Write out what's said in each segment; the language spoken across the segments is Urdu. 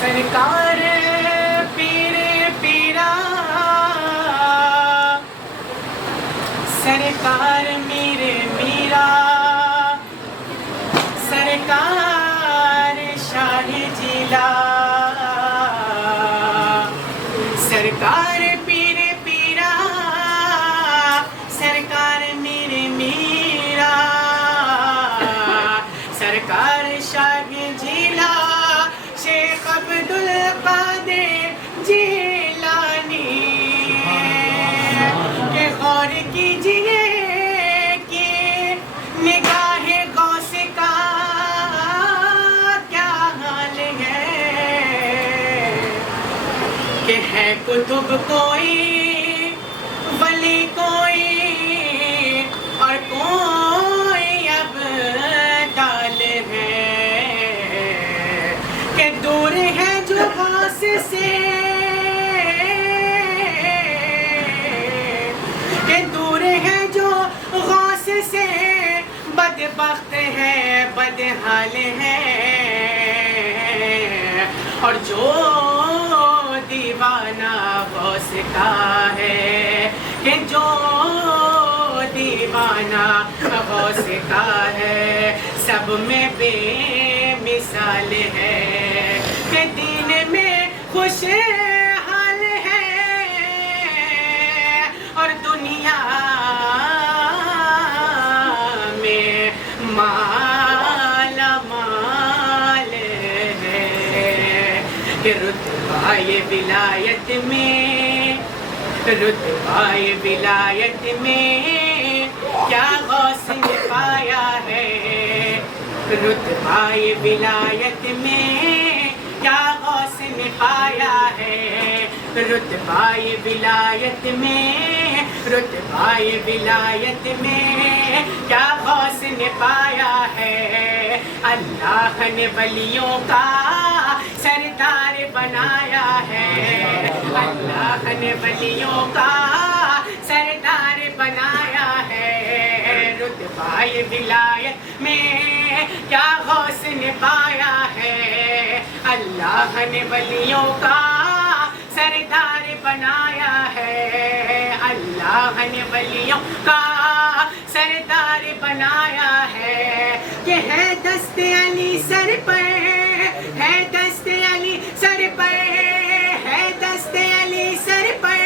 سرکار پیر پیرا سرکار میرے میرا سرکار شاہ جیلا سرکار پیر پیرا سرکار میرے میرا سرکار شاہ جیلا شیخ عبدالقادر جیلانی کہ غور کیجئے کہ نگاہ غوث کا کیا حال ہے کہ ہے کتب کوئی ولی کوئی اور کوئی اب ڈال ہے کہ دور ہے جو غوث سے کہ دور ہے جو غوث سے بدبخت ہے بدحال ہے اور جو دیوانہ غوث کا ہے کہ جو دیوانہ غوث کا ہے سب میں بے مثال ہے کہ دین میں خوش حال ہے اور دنیا میں مالا مال ہے کہ رتبہ ولایت میں کیا غوث نے پایا ہے رتبہ ولایت میں کیا غوث نے پایا ہے رتبہ ولایت میں کیا غوث نے پایا ہے اللہ نے ولیوں کا سردار بنایا ہے اللہ نے ولیوں کا سردار بنایا ہے رتبہ ولایت میں کیا غوث نے پایا ہے اللہ نے ولیوں کا سردار بنایا ہے اللہ نے ولیوں کا سردار بنایا ہے کہ ہے دست علی سر پر ہے دست علی سر پر ہے دست علی سر پر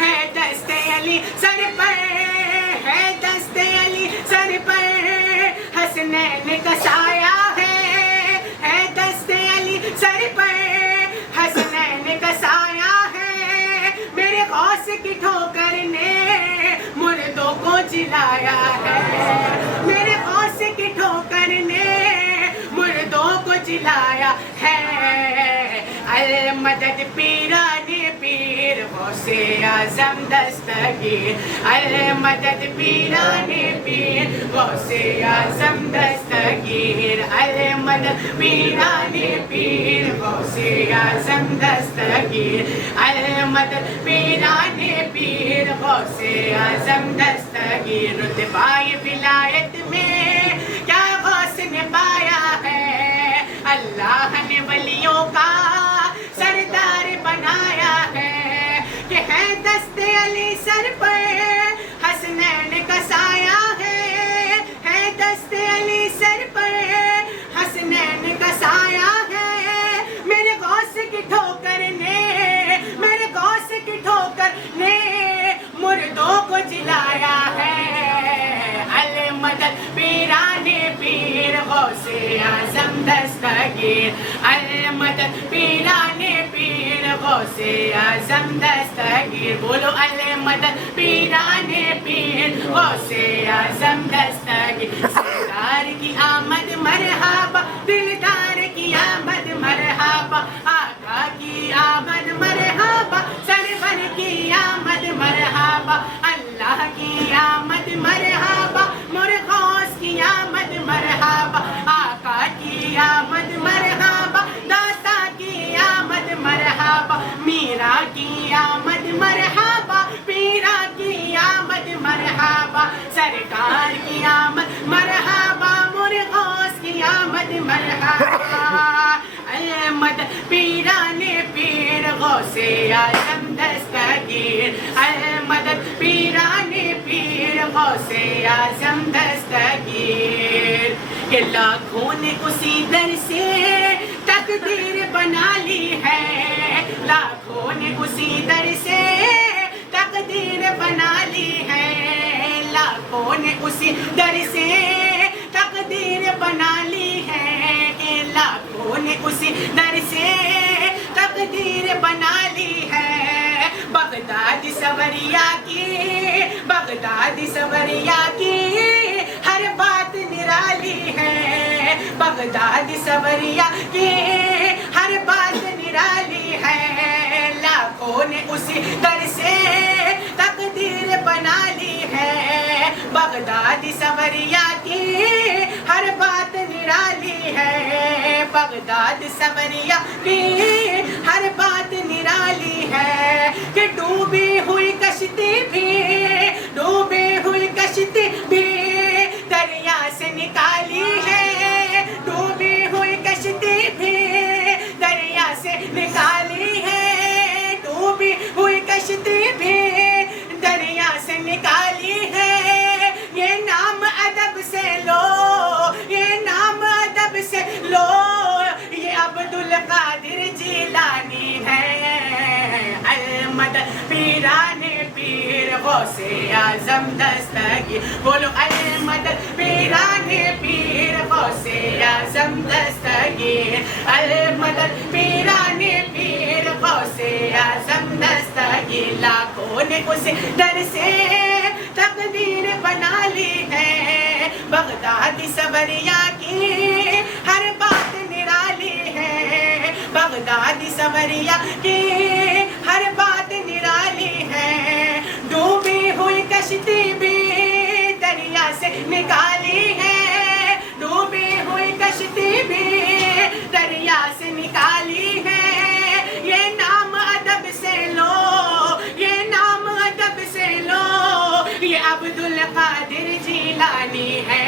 ہے دست علی سر پر ہے دست علی سر پر حسنین کا سایہ ہے دست علی سر پر حسنین کا سایہ ہے میرے غوث کی ٹھوکر نے مردوں کو جلایا ہے میرے غوث کی ٹھوکر نے مردوں کو جلایا ہے المدد پیرانی پیر غوث اعظم دستگیر المدد پیرانی پیر غوث اعظم دستگیر المدد پیرانی پیر غوث اعظم دستگیر المدد پیرانی پیر غوث اعظم دستگیر رتبہ ولایت میں کیا غوث نے پایا ہے اللہ نے ولیوں کا سردار بنایا ہے کہ ہے دست علی سر پر حسنین کا سایہ ہے دست علی سر پر حسنین کا سایہ ہے میرے غوث کی ٹھوکر نے مردوں کو جلایا ہے المدد پیرانی پیر غوث اعظم دستگیر المدد پیرانی پیر غوث اعظم دستگیر بولو المدد پیرانی پیر غوث اعظم دستگیر سردار کی آمد مرحبا دلدار کی آمد مرحبا آقا کی آمد مرحبا سرور کی آمد مرحبا اللہ کی آمد مرحبا مرغوث کی آمد مرحبا آقا کی آمد مرحبا داتا کی آمد مرحبا میرا کی آمد مرحبا پیرا کی آمد مرحبا سرکار کی آمد مرحبا مرغوث کی آمد مرحبا المدد غوث اعظم دستگیر کہ لاکھوں نے اسی در سے تقدیر بنا لی ہے، لاکھوں نے اسی در سے تقدیر بنا لی ہے، لاکھوں نے اسی در سے تقدیر بنا لی ہے، کہ لاکھوں نے اسی در سے تقدیر بنا لی ہے۔ بغداد سوریا کی، بغداد سوریا کی ہر بات نرالی ہے، بغداد سوریا کی ہر بات نرالی ہے، لاکھوں نے اسی در سے تقدیر بنا لی ہے، بغداد سوریا کی ہر بات نرالی ہے، بغداد سوریا کی ہر بات نرالی ہے، کہ ڈوبی ہوئی کشتی بھی، ڈوبی ہوئی کشتی بھی دریا سے نکالی ہے، ڈوبی ہوئی کشتی بھی دریا سے نکالی ہے، ڈوبی ہوئی کشتی بھی دریا سے نکالی ہے، یہ نام ادب سے لو، یہ نام ادب سے لو، یہ عبدالقادر جیلانی ہے، المدد پیران پیر غوث اعظم دستگیر، بولو المدد پیران پیر غوث اعظم دستگیر، المدد پیران پیر غوث اعظم دستگیر، لاکھوں نے اسے در سے تقدیر بنا لی ہے، بغداد سوریا کی ہر بات نرالی ہے، بغداد سوریا کی ہر بات نرالی ہے، ڈوبی ہوئی کشتی بھی دریا سے نکالی ہے، ڈوبی ہوئی کشتی بھی دریا سے نکالی ہے، یہ نام ادب سے لو، یہ نام ادب سے لو، یہ عبدالقادر جیلانی ہے،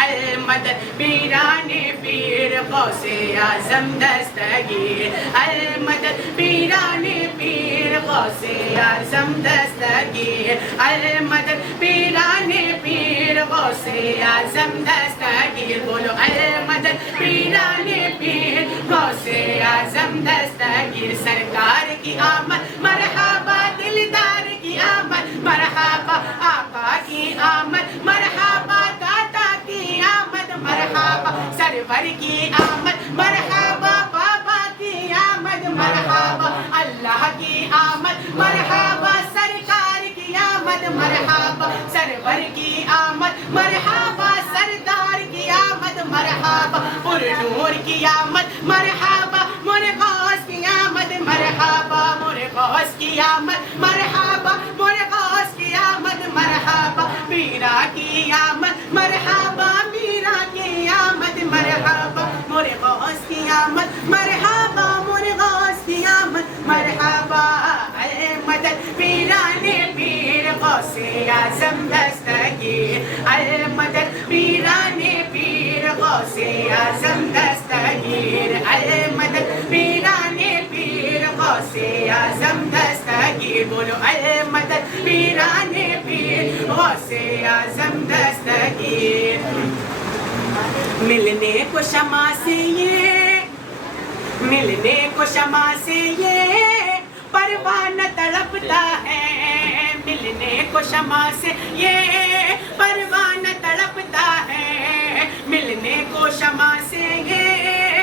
المدد پیران پیر غوث اعظم دستگیر، المدد پیران پیر غوث اعظم دستگیر، المدد پیران پیر غوث اعظم دستگیر، بولو المدد پیران پیر غوث اعظم دستگیر، سرکار کی آمد مرحبا، دلدار کی آمد مرحبا، آقا کی آمد مرحبا، دادا کی آمد مرحبا، سرور کی آمد مرحبا، بابا کی آمد مرحبا، اللہ کی آمد مرحبا، سرکار کی آمد مرحبا، سرور کی آمد مرحبا، سردار کی آمد مرحبا، پر نور کی آمد مرحبا، مر غوث کی آمد مرحبا، مر غوث کی آمد مرحبا، مر غوث کی آمد مرحبا، میرا کی آمد مرحبا، میرا کی آمد مرحبا، مر غوث کی آمد مرحبا، مر غوث کی آمد مرحبا، المدد پیران پیر غوث اعظم دستگیر، المدد پیران پیر غوث اعظم دستگیر، المدد پیران پیر غوث اعظم دستگیر، بولو المدد پیران پیر غوث اعظم دستگیر، ملنے کو شمع سے یہ، ملنے کو شمع سے یہ پروانہ تڑپتا ہے، ملنے کو شمع سے یہ پروانہ تڑپتا ہے، ملنے کو شمع سے یہ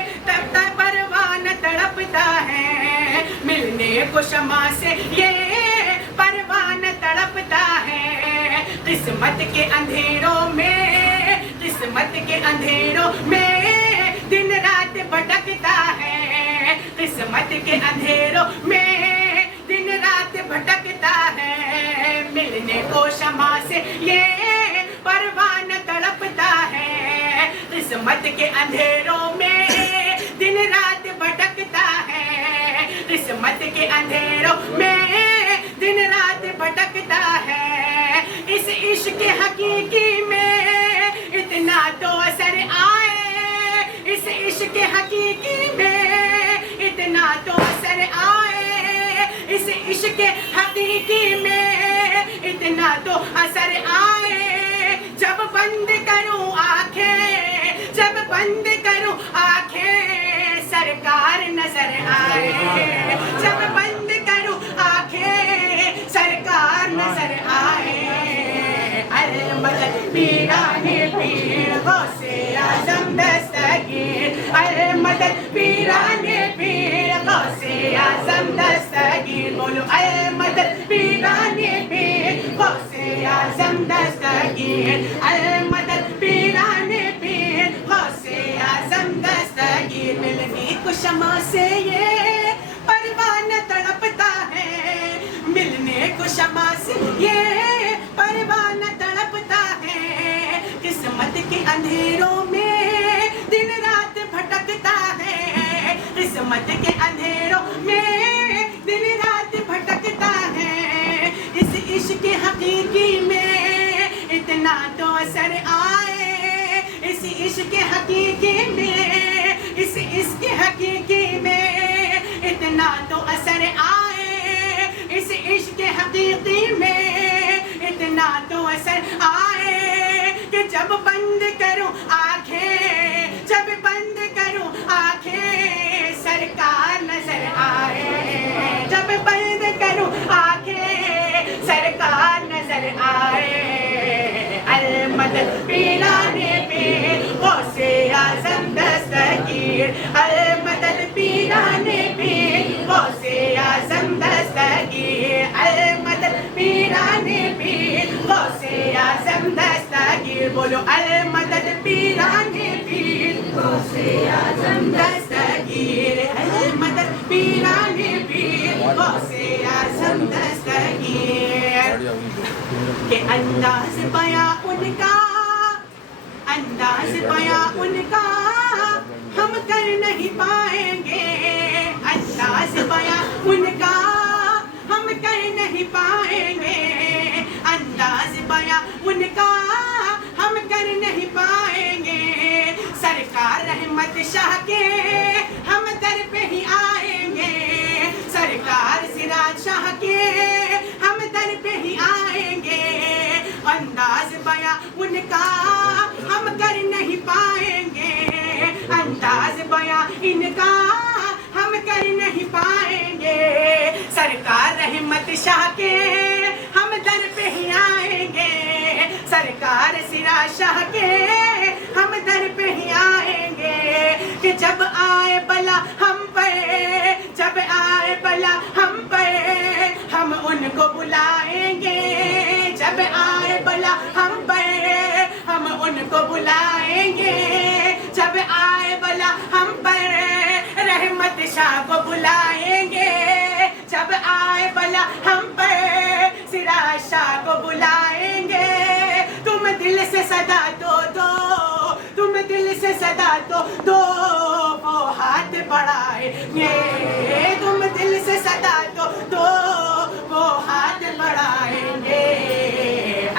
پروانہ تڑپتا ہے، ملنے کو شمع سے یہ پروانہ تڑپتا ہے، قسمت کے اندھیروں میں، قسمت کے اندھیروں میں دن رات بھٹکتا ہے، قسمت کے اندھیروں میں دن رات بھٹکتا ہے، ملنے کو شمع سے یہ پروانہ تڑپتا ہے، قسمت کے اندھیروں میں دن رات بھٹکتا ہے، قسمت کے اندھیروں میں دن رات بھٹکتا ہے، اس عشق حقیقی میں اتنا تو اثر آئے، اس عشق حقیقی میں اتنا تو اثر آئے، اس عشق حقیقی میں اتنا تو اثر آئے جب بند کروں آنکھیں جب بند کروں آنکھیں سرکار نظر آئے جب بند کروں آنکھیں سرکار نظر آئے المدد پیران پیر غوث اعظم دستگیر المدد پیران پیر غوث اعظم دستگیر بولو المدد پیران پیر غوث اعظم دستگیر المدد پیران پیر غوث اعظم دستگیر ملنے کو شمع سے یہ پروانہ تڑپتا ہے ملنے کو شمع سے یہ پروانہ تڑپتا ہے قسمت کے اندھیروں میں دن رات بھٹکتا ہے قسمت کے اندھیروں میں دن رات بھٹکتا ہے اس عشق حقیقی میں اتنا تو اثر آئے اس عشق حقیقی میں اس عشق حقیقی میں اتنا تو اثر آئے اس عشق حقیقی میں اتنا تو اثر آئے کہ جب بند کروں آنکھیں جب بند کروں آنکھیں سرکار نظر آئے جب بند کروں آنکھیں سرکار نظر آئے المدد پیران پیر غوث اعظم دستگیر المدد پیران پیر غوث اعظم دستگیر المدد پیران پیر غوث اعظم دستگیر بولو المدد پیران پیر غوث اعظم دستگیر المدد پیران پیر غوث اعظم دستگیر کہ انداز بیاں ان کا انداز بیاں ان کا ہم کر نہیں پائیں گے انداز بیاں ان کا ہم کر نہیں پائیں گے انداز بیاں ان کا ہم کر نہیں پائیں گے سرکار رحمت شاہ کے ہم در پہ ہی آئیں گے سرکار سراج شاہ کے ہم در پہ ہی آئیں گے انداز بیاں ان کا ہم کر نہیں پائیں گے انداز بیاں ان کا ہم کر نہیں پائیں گے سرکار رحمت شاہ کے ہم در پہ ہی آئیں گے سرکار سراج شاہ کے ہم در پہ ہی آئیں گے کہ جب آئے بلا ہم پہ جب آئے بلا ہم پہ ہم ان کو بلائیں گے جب آئے بلا ہم پہ ہم ان کو بلائیں گے جب آئے بلا ہم پر رحمت شاہ کو بلائیں گے جب آئے بلا ہم پر سراج شاہ کو بلائیں گے تم دل سے صدا دو تم دل سے صدا دو وہ ہاتھ بڑھائیں گے تم دل سے صدا دو وہ ہاتھ بڑھائیں گے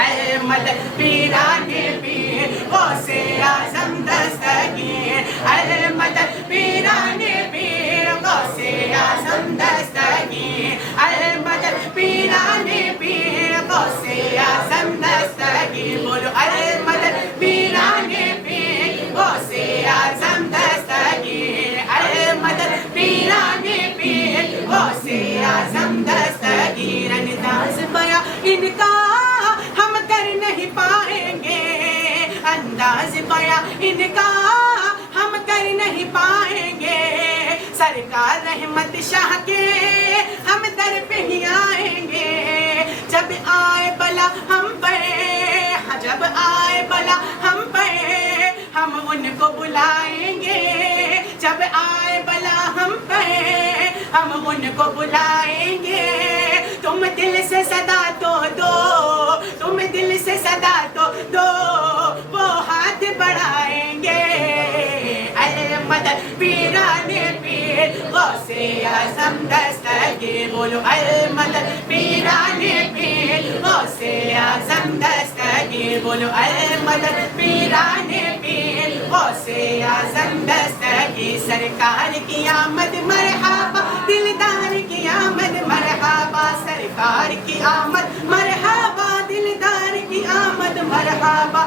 المدد پیران پیر غوث اعظم دستگیر المدد پیران پیر غوث اعظم دستگیر المدد پیران پیر غوث اعظم دستگیر بولو المدد پیران پیر غوث اعظم دستگیر المدد پیران پیر غوث اعظم دستگیر انداز بیاں ان کا ہم کر نہیں پائیں گے انداز بیاں ان کا ہم کر نہیں پائیں گے سرکار رحمت شاہ کے ہم در پہ ہی آئیں گے جب آئے بلا ہم پہ جب آئے بلا ہم پہ ہم ان کو بلائیں گے جب آئے بلا ہم پہ ہم ان کو بلائیں گے تم دل سے صدا دو تم دل سے صدا دو وہ ہاتھ بڑھائیں گے المدد پیران پیر غوث اعظم دستگیر بولو المدد پیران پیر غوث اعظم دستگیر بولو المدد پیران پیر غوث اعظم دستگیر سرکار کی آمد مرحبا دلدار کی آمد مرحبا سرکار کی آمد مرحبا مرحبا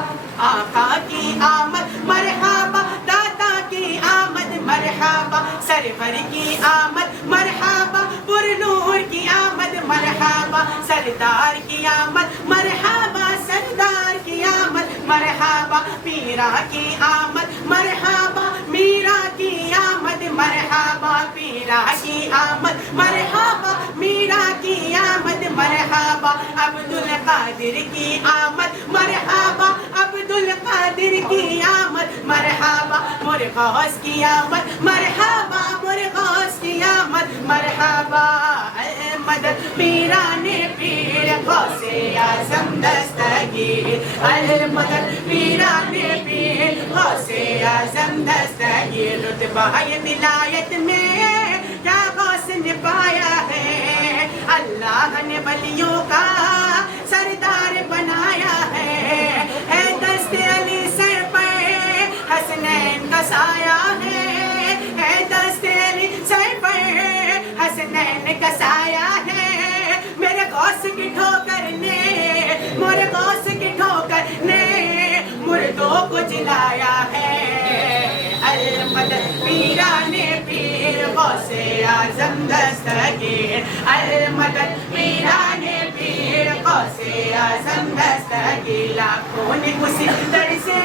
آقا کی آمد مرحبا داتا کی آمد مرحبا سرور کی آمد مرحبا پر نور کی آمد مرحبا سردار کی آمد مرحبا سردار کی آمد مرحبا پیرا کی آمد مرحبا میرا کی آمد مرحبا پیرا کی آمد مرحبا میرا کی آمد مرحبا عبد القادر کی آمد مرحبا عبد القادر کی آمد مرحبا مرغوث کی آمد مرحبا مرغوث کی آمد مرحبا مدد پیران پیر غوث اعظم دستگیر المدد پیران پیر غوث اعظم دستگیر رتبہ ولایت میں کیا غوث نے پایا ہے اللہ نے ولیوں کا سردار بنایا ہے دست علی سر پر حسنین کا سایہ ہے دست علی سر پر حسنین کا سایہ ہے میرے غوث کی ٹھوکر نے میرے غوث کی ٹھوکر نے مردوں کو جلایا ہے المدد پیران پیر غوث اعظم دستگیر المدد پیران پیر غوث اعظم دستگیر لاکھوں نے اسی در سے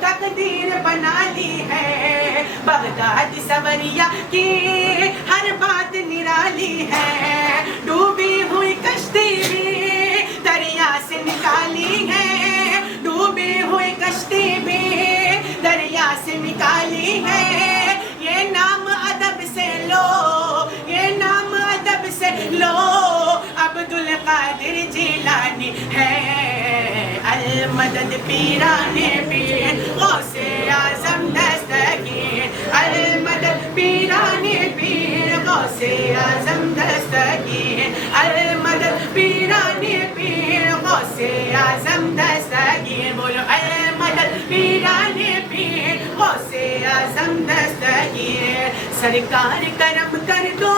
تقدیر بنا لی ہے بغداد سوریا کی ہر بات نرالی ہے ڈوبی ہوئی کشتی بھی دریا سے نکالی ہے ڈوبی ہوئی کشتی بھی دریا سے نکالی ہے یہ نام ادب سے لو یہ نام ادب سے لو عبد القادر جیلانی ہے المدد پیران پیر غوث اعظم دستگیر المدد پیران پیر غوث اعظم دستگیر المدد پیران پیر غوث اعظم دستگیر بولو المدد پیران پیر غوث اعظم دستگیر سرکار کرم کر دو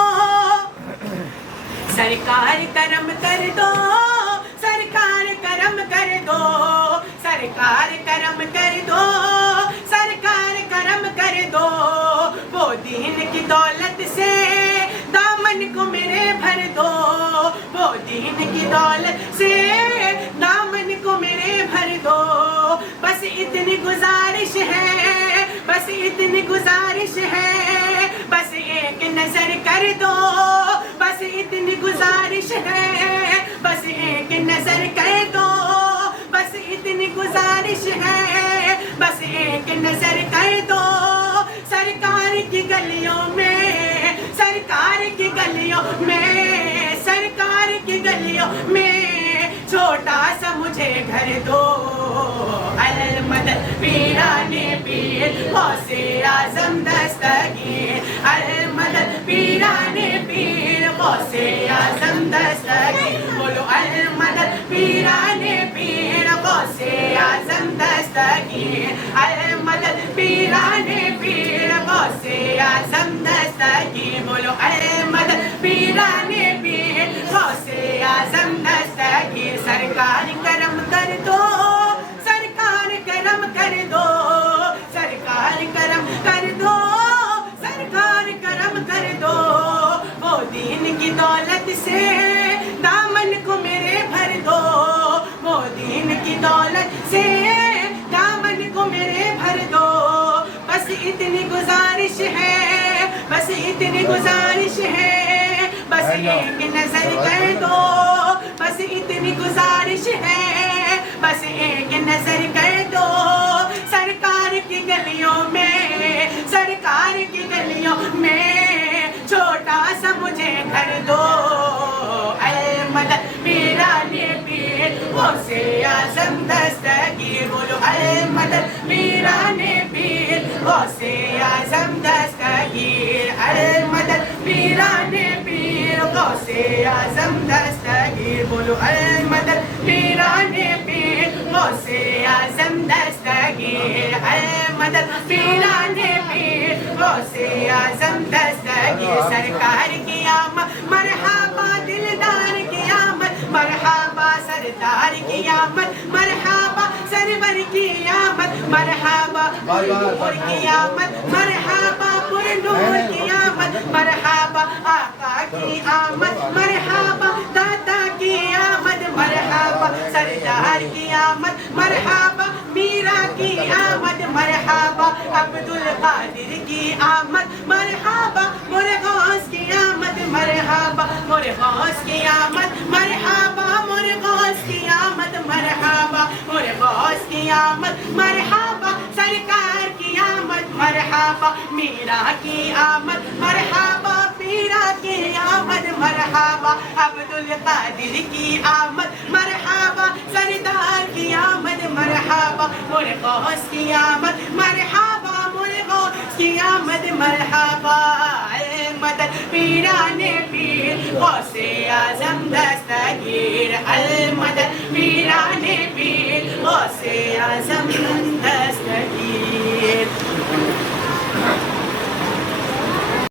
سرکار کرم کر دو سرکار کرم کر دو سرکار کرم کر دو سرکار کرم کر دو وہ دین کی دولت سے دامن کو میرے بھر دو وہ دین کی دولت سے دامن کو میرے بھر دو بس اتنی گزارش ہے بس اتنی گزارش ہے بس ایک نظر کر دو بس اتنی گزارش ہے بس ایک نظر کر دو بس اتنی گزارش ہے بس ایک نظر کر دو سرکار کی گلیوں میں سرکار کی گلیوں میں سرکار کی گلیوں میں چھوٹا سا مجھے گھر دو المدد پیران پیر غوث اعظم دستگیر المدد پیران پیر غوث اعظم دستگیر بولو المدد پیران پیر غوث اعظم دستگیر المدد پیران پیر غوث اعظم دستگیر بولو المدد پیران پیر غوث اعظم دستگیر سرکار کرم کر دو سرکار کرم کر دو سرکار کرم کر دو سرکار کرم کر دو وہ دین کی دولت سے دامن کو میرے بھر دو وہ دین کی دولت سے دامن کو میرے بھر دو بس اتنی گزارش ہے بس اتنی گزارش ہے بس ایک نظر کر دو بس اتنی گزارش ہے بس ایک نظر کر دو سرکار کی گلیوں میں سرکار کی گلیوں میں چھوٹا سا مجھے گھر دو المدد پیران پیر غوث اعظم دستگیر بولو المدد پیران پیر غوث اعظم دستگیر المدد پیران پیر غوث اعظم دستگیر بولو المدد پیران پیر غوث اعظم دستگیر المدد پیران پیر غوث اعظم دستگیر سرکار کی آمد مرحبا دلدار کی آمد مرحبا سردار کی آمد مرحبا مرحبا نور کی آمد مرحبا پر نور کی آمد مرحبا آقا کی آمد مرحبا دادا کی آمد مرحبا سردار کی آمد مرحبا میرا کی آمد مرحبا عبد القادر کی آمد مرحبا مرے غوث کی آمد مرحبا مرے غوث کی آمد مرحبا مرے غوث کی آمد مرحبا مرے غوث کی آمد مرحبا سرکار کی آمد مرحبا میرا کی آمد مرحبا میرا کی آمد مرحبا عبد القادر کی آمد مرحبا سردار کی آمد مرحبا مرے غوث کی آمد مرحبا مرے غوث کی آمد مرحبا المدد پیران پیر غوث اعظم دستگیر المدد پیران پیر غوث اعظم